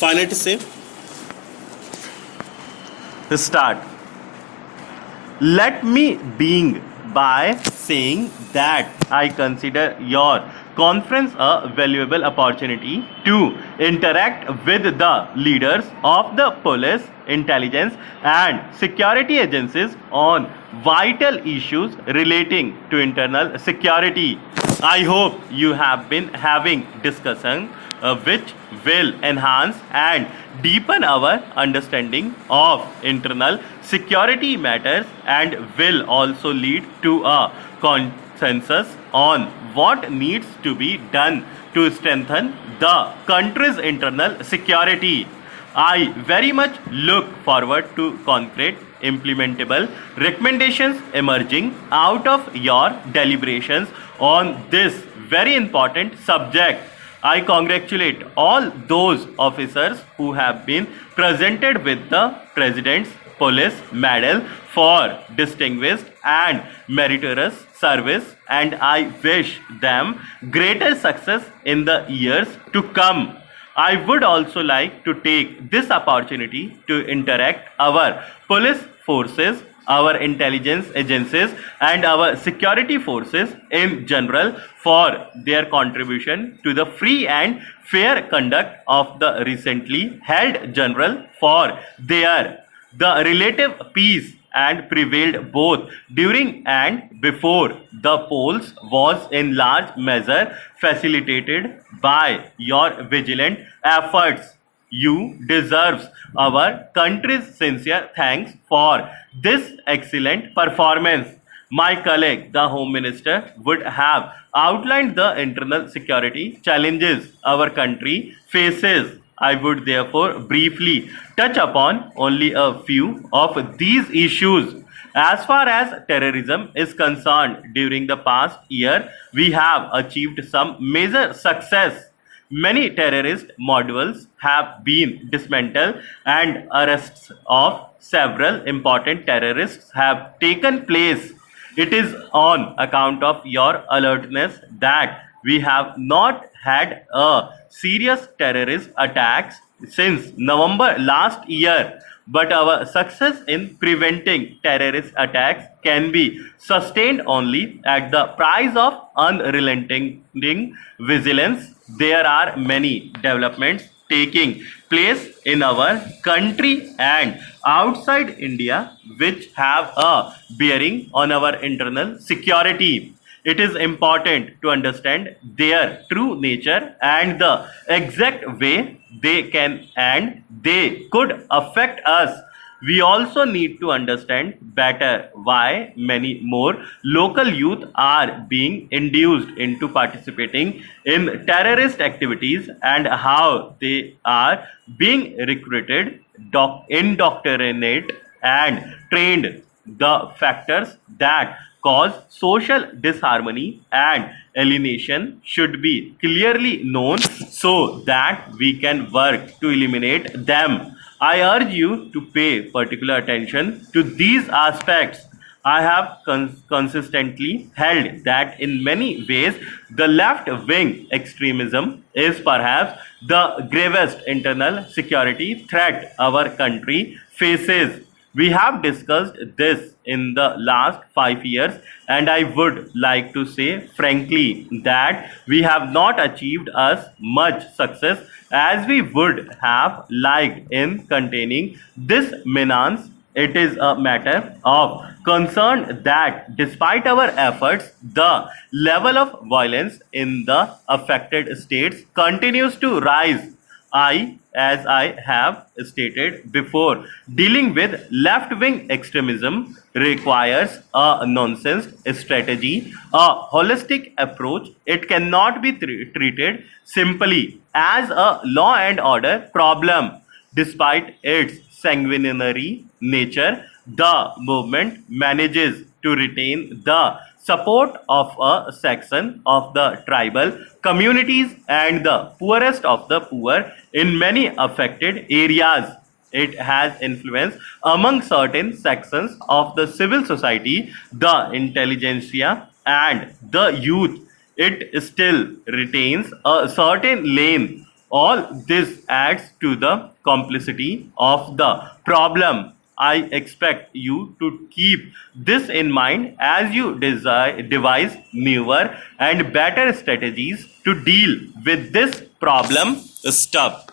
Finally, to say, Start. Let me begin by saying that I consider your conference a valuable opportunity to interact with the leaders of the police, intelligence, and security agencies on vital issues relating to internal security. I hope you have been having discussion which will enhance and deepen our understanding of internal security matters and will also lead to a consensus on what needs to be done to strengthen the country's internal security. I very much look forward to concrete, implementable recommendations emerging out of your deliberations on this very important subject. I congratulate all those officers who have been presented with the President's Police Medal for distinguished and meritorious service, and I wish them greater success in the years to come. I would also like to take this opportunity to interact our police forces, our intelligence agencies, and our security forces in general for their contribution to the free and fair conduct of the recently held general for their the relative peace and prevailed both during and before the polls was in large measure facilitated by your vigilant efforts. You deserves our country's sincere thanks for this excellent performance. My colleague, the Home Minister, would have outlined the internal security challenges our country faces. I would therefore briefly touch upon only a few of these issues. As far as terrorism is concerned, during the past year, we have achieved some major success. Many terrorist modules have been dismantled and arrests of several important terrorists have taken place. It is on account of your alertness that we have not had a serious terrorist attacks since November last year. But our success in preventing terrorist attacks can be sustained only at the price of unrelenting vigilance. There are many developments taking place in our country and outside India which have a bearing on our internal security. It is important to understand their true nature and the exact way they can and they could affect us. We also need to understand better why many more local youth are being induced into participating in terrorist activities and how they are being recruited, indoctrinated, and trained. The factors that cause social disharmony and alienation should be clearly known so that we can work to eliminate them. I urge you to pay particular attention to these aspects. I have consistently held that in many ways the left wing extremism is perhaps the gravest internal security threat our country faces. We have discussed this in the last 5 years, and I would like to say frankly that we have not achieved as much success as we would have liked in containing this menace. It is a matter of concern that despite our efforts, the level of violence in the affected states continues to rise. As I have stated before, dealing with left-wing extremism requires a nonsense strategy, a holistic approach. It cannot be treated simply as a law and order problem. Despite its sanguinary nature, the movement manages to retain the support of a section of the tribal communities and the poorest of the poor in many affected areas. It has influence among certain sections of the civil society, the intelligentsia, and the youth. It still retains a certain lane All this adds to the complexity of the problem. I expect you to keep this in mind as you devise newer and better strategies to deal with this problem stuff.